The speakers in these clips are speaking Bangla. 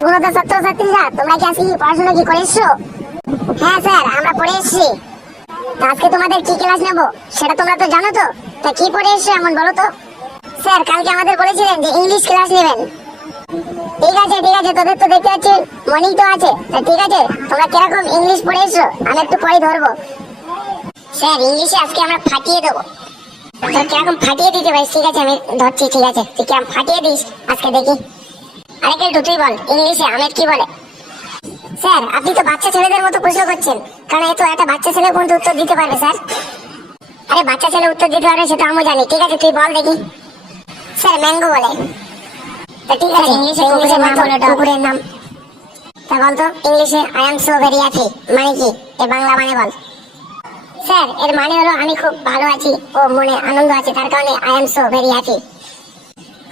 পুরোনো ছাত্রছাত্রীরা, তোমরা কি আজকে পড়াশোনা কি করে এসছো? হ্যাঁ স্যার, আমরা পড়ে এসেছি। আজকে তোমাদের কি ক্লাস নেবো সেটা তোমরা তো জানো তো। তা কি পড়ে এসছো এমন বলো তো। স্যার, কালকে আমাদের বলেছিলেন যে ইংলিশ ক্লাস নেবেন। ঠিক আছে ঠিক আছে, তোদের তো দেখতে পাচ্ছি মর্নিং তো আছে। তা ঠিক আছে, তোমরা কিরকম ইংলিশ পড়ে এসছো আমি একটু পরে ধরবো। স্যার, ইংলিশে আজকে আমরা ফাটিয়ে দেবো। তোর কিরকম ফাটিয়ে দিতে পারিস? ঠিক আছে, আমি ধরছি। ঠিক আছে, তুই কিরকম ফাটিয়ে দিস আজকে দেখি। আরে কেলটু, তুই বল ইংলিশে আহমেদ কি বলে। স্যার, আপনি তো বাচ্চা ছেলেদের মতো প্রশ্ন করছেন, কারণ এ তো একটা বাচ্চা ছেলে কোন উত্তর দিতে পারবে স্যার। আরে বাচ্চা ছেলে উত্তর দিতে পারবে সেটা আমি জানি। ঠিক আছে, তুই বল দেখি। স্যার, ম্যাঙ্গো বলে। তা ঠিক আছে, ইংলিশে কুকুরের নাম। তা বলতো ইংলিশে I am so very happy মানে কি? এর বাংলা মানে বল। স্যার, এর মানে হলো আমি খুব ভালো আছি ও মনে আনন্দ আছে, তার কারণে I am so very happy.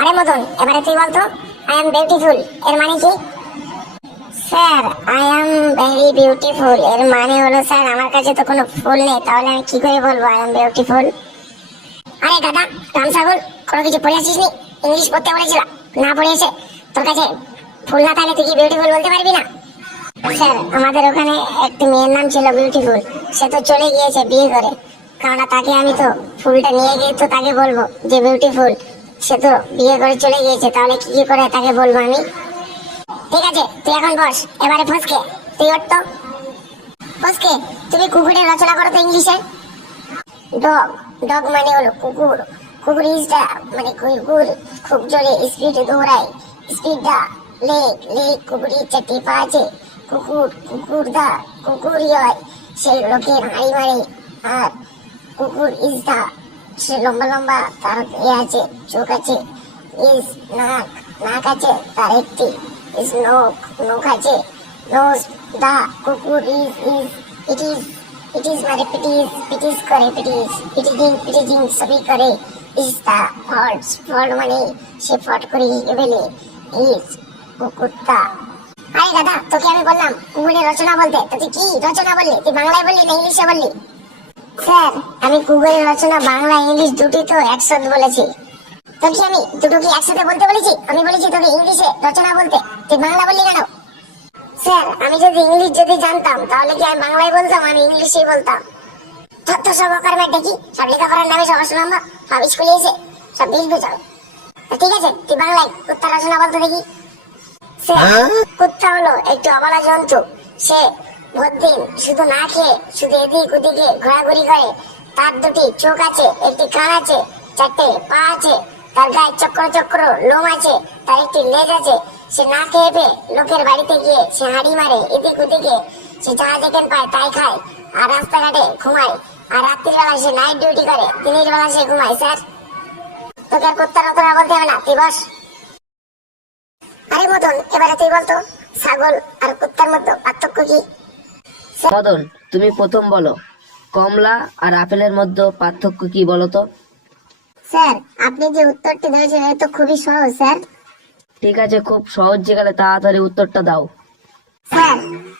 আরে মদন, এবারে তুই বলতো আই এম বিউটিফুল এর মানে কি? Sir, I am very beautiful এর মানে হলো স্যার আমার কাছে তো কোনো ফুল নেই, তাহলে আমি কি করে বলবো আই এম বিউটিফুল? আরে দাদা, রামসাগর, কোনো কিছু পড়ে আসিস নি? ইংলিশ পড়তে বলেছিল, না পড়ে এসে তোর কাছে ফুল না থাকলে তুই কি বিউটিফুল বলতে পারবি না? স্যার, আমাদের ওখানে একটি মেয়ের নাম ছিল বিউটিফুল, সে তো চলে গিয়েছে বিয়ে করে। কারণ তাকে আমি তো ফুলটা নিয়ে গিয়ে তো তাকে বলবো যে বিউটিফুল, সে তো বিয়ে করে চলে গিয়েছে, তাহলে কি কি করে তাকে বলবো আমি? ঠিক আছে, তুই এখন বস। এবারে ফসকে, তুই ওঠ তো। ফসকে, তুমি কুকুরের রচনা করো তো ইংলিশে। ডগ, ডগ মানে হলো কুকুর। কুকুর ইজ দা মানে কুকুর খুব জোরে স্পিডে দৌড়ায়। স্পিড দা লেগ, লেগ কুকুরের চারটি পা আছে। কুকুর, কুকুর দা কুকুরই হয়, সে লোকের হাঁড়ি মারে। আর কুকুর ইজ দা, সে লম্বা লম্বা, তার আছে, চোখ আছে। ইজ নাক, নাক আছে তার একটি। ইজ নোক, নোক আছে। নোজ দা কুকুর ইট ইজ মানে পিটিস করে, পিটিজিং সবই করে। ইজ দা ফল্টস, ফল্ট মানে সে ফট করে ফেলে। ইজ কুকুরটা। আরে দাদা, তোকে আমি বললাম কুকুরের রচনা বলতে, তো তুই কি রচনা বললি? তুই বাংলায় বললি না ইংলিশে বললি? স্যার, আমি কুকুরের রচনা বাংলা ইংলিশ দুটি তো একসাথে বলেছি। তোকে আমি দুটো কি একসাথে বলতে বলেছি? আমি বলেছি তোকে ইংলিশে রচনা বলতে, তুই বাংলা বললি কেন? স্যার, আমি যদি ইংলিশ যদি জানতাম তাহলে কি আমি বাংলায় বলতাম? আমি ইংলিশেই বলতাম। তথ্য সহকার ম্যাট দেখি, সব লেখাপড়ার নামে সব অসম্ভব, সব স্কুলে এসে সব বিষ বুঝাও। ঠিক আছে, তুই বাংলায় কুত্তা রচনা বলতে দেখি। স্যার, কুত্তা হলো একটি অবলা জন্তু। সে ভোরদিন শুধু না খেয়ে শুধু এদিক ওদিকে ঘোরাঘুরি করে। তার দুটি চোখ আছে, একটি কান আছে, চারটে পা আছে, তার গায়ে চক্র চক্র লোম আছে, তার একটি লেজ আছে। সে না খেয়ে পেয়ে লোকের বাড়িতে গিয়ে সে হাঁড়ি মারে এদিক ওদিকে। সে যা যেখান পায় তাই খায়, আর রাস্তাঘাটে ঘুমায়। আর রাত্রিবেলা সে নাইট ডিউটি করে, দিনের বেলা সে ঘুমায়। স্যার, তোকে আর কুত্তার রচনা বলতে হবে না, তুই বস। আরে মদন, এবারে তুই বলতো ছাগল আর কুত্তার মধ্যে পার্থক্য কি? মদন, তুমি প্রথম বলো, কমলা আর আপেলের মধ্যে পার্থক্য কি বলো তো? স্যার, আপনি যে উত্তরটি দিয়েছেন এটা তো খুবই সহজ স্যার। ঠিক আছে, খুব সহজ গেলে তাড়াতাড়ি উত্তরটা দাও। স্যার,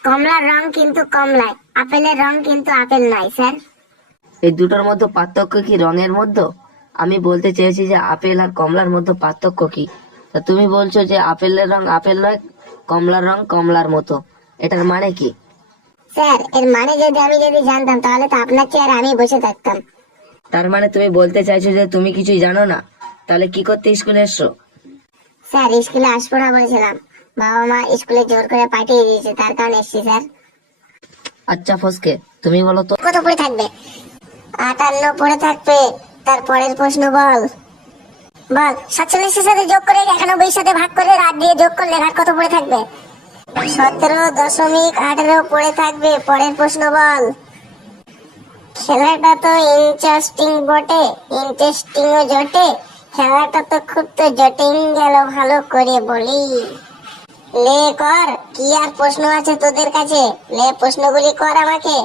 কমলার রং কিন্তু কমলায়, আপেলের রং কিন্তু আপেল নয় স্যার। এই দুটোর মধ্যে পার্থক্য কি রঙের মধ্যে? আমি বলতে চেয়েছি যে আপেল আর কমলার মধ্যে পার্থক্য কি। তা তুমি বলছো যে আপেলের রং আপেল নয়, কমলার রং কমলার মতো, এটার মানে কি? স্যার, এর মানে যদি আমি জানতাম তাহলে তো আপনার চেয়ারে আমি বসে থাকতাম। তার মানে তুমি বলতে চাইছো যে তুমি কিছুই জানো না? তাহলে কি করতে স্কুলে এসছো? স্যার, স্কুলে আসবো না বলেছিলাম, বাবা মা স্কুলে জোর করে পাঠিয়ে দিয়েছে, তার কারণে এসেছি স্যার। আচ্ছা ফসকে, তুমি বলো তো। কত পড়ে থাকবে? 58 পড়ে থাকবে। তার পরের প্রশ্ন বল। বল, 47 সাথে যোগ করে 91 সাথে ভাগ করে রাত দিয়ে যোগ করলে রাত কত পড়ে থাকবে? 17.18 পড়ে থাকবে। পরের প্রশ্ন বল। খেলাটা তো ইন্টারেস্টিং বটে, ইন্টারেস্টিংও জটে। খেলাটা তো খুব তো জটিল গেল, ভালো করে বলি। লে কর, কি আর প্রশ্ন আছে তোদের কাছে? লে প্রশ্নগুলি কর আমাকে।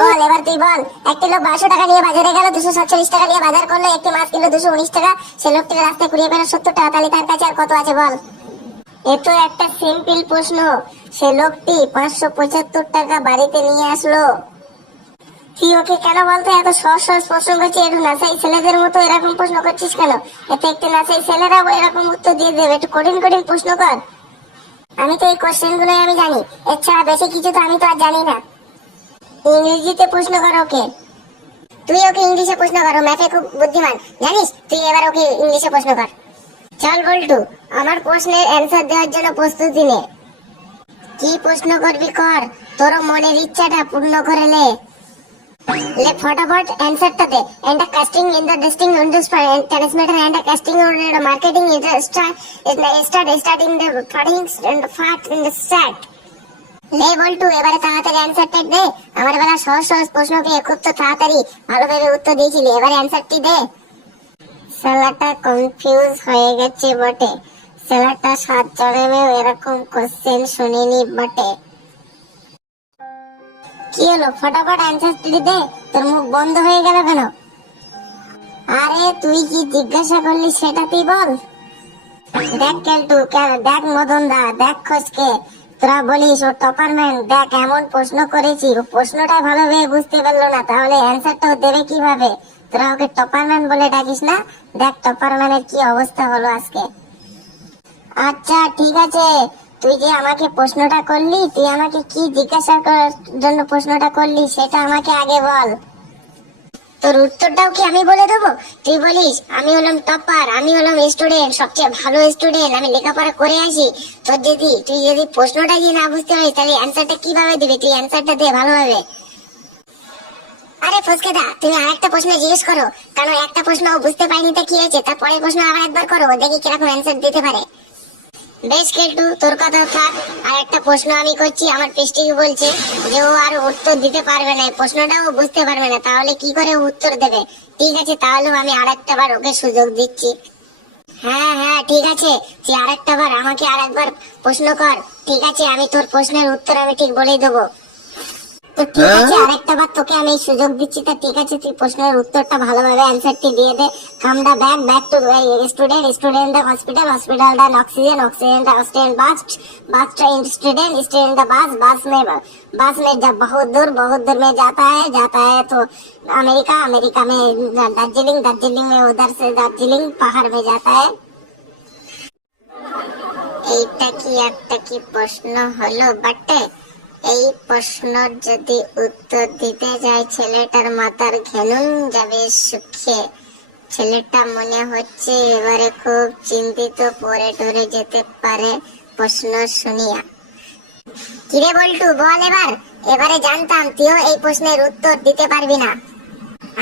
বল, এবার তুই বল। একটি লোক 1200 টাকা নিয়ে বাজারে গেল, 247 টাকা নিয়ে বাজার করলো। একটি মাছ কিনলো 219 টাকা। সে লোকটি রাস্তায় কুড়িয়ে পেল 70 টাকা। তাহলে তার কাছে আর কত আছে বল? এ তো একটা সিম্পল প্রশ্ন। সে লোকটি 575 টাকা বাড়িতে নিয়ে আসলো। তুই ওকে কেন বলতো এত সহজ সহজ প্রশ্ন করছিস? একটু নাসাই ছেলেদের মতো এরকম প্রশ্ন করছিস কেন? এতে একটু নাসাই ছেলেরা এরকম উত্তর দিয়ে দেবে। একটু কঠিন কঠিন প্রশ্ন কর। আমি তো এই কোশ্চেন গুলো আমি জানি, এছাড়া বেশি কিছু তো আমি তো আর জানি না। ইংরেজিতে প্রশ্ন কর ওকে। তুই ওকে ইংলিশে প্রশ্ন কর, ম্যাথে খুব বুদ্ধিমান জানিস, তুই এবার ওকে ইংলিশে প্রশ্ন কর। চল বল্টু, আমার প্রশ্নের অ্যান্সার দেওয়ার জন্য প্রস্তুতি নে। কি প্রশ্ন করবি কর, তোর মনের ইচ্ছাটা পূর্ণ করে নে। ले फटाफट आंसर टा दे एंड कास्टिंग इन द डिस्टिंग industry and transmitter and casting in the marketing starting the फडिंग्स and fat in the start ले বল্টু এবারে তাড়াতাড়ি অ্যানসারটা দে। আমার বেলা সহজ সহজ প্রশ্নকে খুব তো তাড়াতাড়ি ভালোভাবে উত্তর দিয়েছিলি, এবারে অ্যানসারটি দে। সালাটা কনফিউজ হয়ে গেছে বটে, সালাটা 7 জনেমেও এরকম কোশ্চেন শুনিনি বটে। কি হলো, ফটাফট অ্যানসারটি দে, তোর মুখ বন্ধ হয়ে গেল কেন? আরে তুই কি জিজ্ঞাসা করলি সেটা তুই বল। দেখ কেলটু, দেখ মদন দা, দেখ খোঁজকে, তোরা বলিস ও টপার ম্যান, দেখ এমন প্রশ্ন করেছি ও প্রশ্নটা ভালোভাবে বুঝতে পারলো না, তাহলে অ্যানসারটাও দেবে কিভাবে? তোরা ওকে টপার ম্যান বলে ডাকিস না? দেখ টপার ম্যানের কি অবস্থা হলো আজকে। আচ্ছা ঠিক আছে, তুই যে আমাকে প্রশ্নটা করলি, তুই আমাকে কি জিজ্ঞাসা করার জন্য প্রশ্নটা করলি সেটা আমাকে আগে বল। তোর উত্তরটাও কি আমি বলে দেবো? তুই বলিস আমি হলাম টপার, আমি হলাম স্টুডেন্ট, সবচেয়ে ভালো স্টুডেন্ট, আমি লেখাপড়া করে আসি। তুই যদি প্রশ্নটা দিয়ে না বুঝতে পারিস তাহলে অ্যান্সারটা কিভাবে দিবি? তুই অ্যান্সারটা দে ভালোভাবে। আরে ফসকেদা, তুমি আরেকটা প্রশ্ন জিজ্ঞেস করো, কারণ একটা প্রশ্ন ও বুঝতে পারিনি তা কি হয়েছে, তারপরের প্রশ্ন আবার একবার করো, দেখি কিরকম অ্যান্সার দিতে পারে। বেশ কেলটু, তোর কথা থাক, আর একটা প্রশ্ন আমি করছি। আমার পেস্টিকে বলছে যে ও আর উত্তর দিতে পারবে না, প্রশ্নটাও বুঝতে পারবে না, তাহলে কি করে উত্তর দেবে? ঠিক আছে, তাহলে আমি আরেকটা বার ওকে সুযোগ দিচ্ছি। হ্যাঁ হ্যাঁ ঠিক আছে, তুই আরেকটা বার আমাকে আরেকবার প্রশ্ন কর। ঠিক আছে, আমি তোর প্রশ্নের উত্তর আমি ঠিক বলেই দেবো। তো ঠিক আছে, আরেকটা বার তোকে আমি সুযোগ দিচ্ছি। তা ঠিক আছে, তুই প্রশ্নের উত্তরটা ভালোভাবে অ্যানসারটি দিয়ে দে। Come the back to student the hospital the oxygen the oxygen bus train student the bus में जब बहुत दूर में जाता है तो अमेरिका में दार्जिलिंग में उधर से दार्जिलिंग पहाड़ में जाता है। এইটা কি একটা কি প্রশ্ন হলো বটে? এই প্রশ্নের যদি উত্তর দিতে যায় ছেলেটার মাথার ঘেনুন যাবে শুকিয়ে। ছেলেটা মনে হচ্ছে এবারে খুব চিন্তিত, পরে টরে যেতে পারে প্রশ্ন শুনিয়া। কিরে বল্টু বল, এবারে জানতাম তুইও এই প্রশ্নের উত্তর দিতে পারবি না।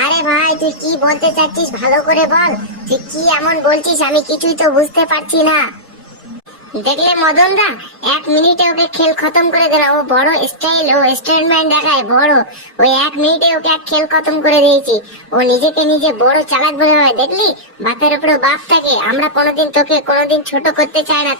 আরে ভাই, তুই কি বলতে চাচ্ছিস ভালো করে বল, তুই কি এমন বলছিস আমি কিছুই তো বুঝতে পারছি না। দেখলে মদন দা, 1 মিনিটে ওকে খেল খতম করে দিলাম। ও বড় স্টাইল, ও স্টেটমেন্ট দেখায় বড়, ওই 1 মিনিটে ওকে খেল খতম করে দিয়েছি। ও নিজেকে নিজে বড় চালাক বলে হয়, দেখলি বাপের উপরে বাপ থাকে। আমরা কোনোদিন তোকে কোনোদিন ছোট করতে চাই না।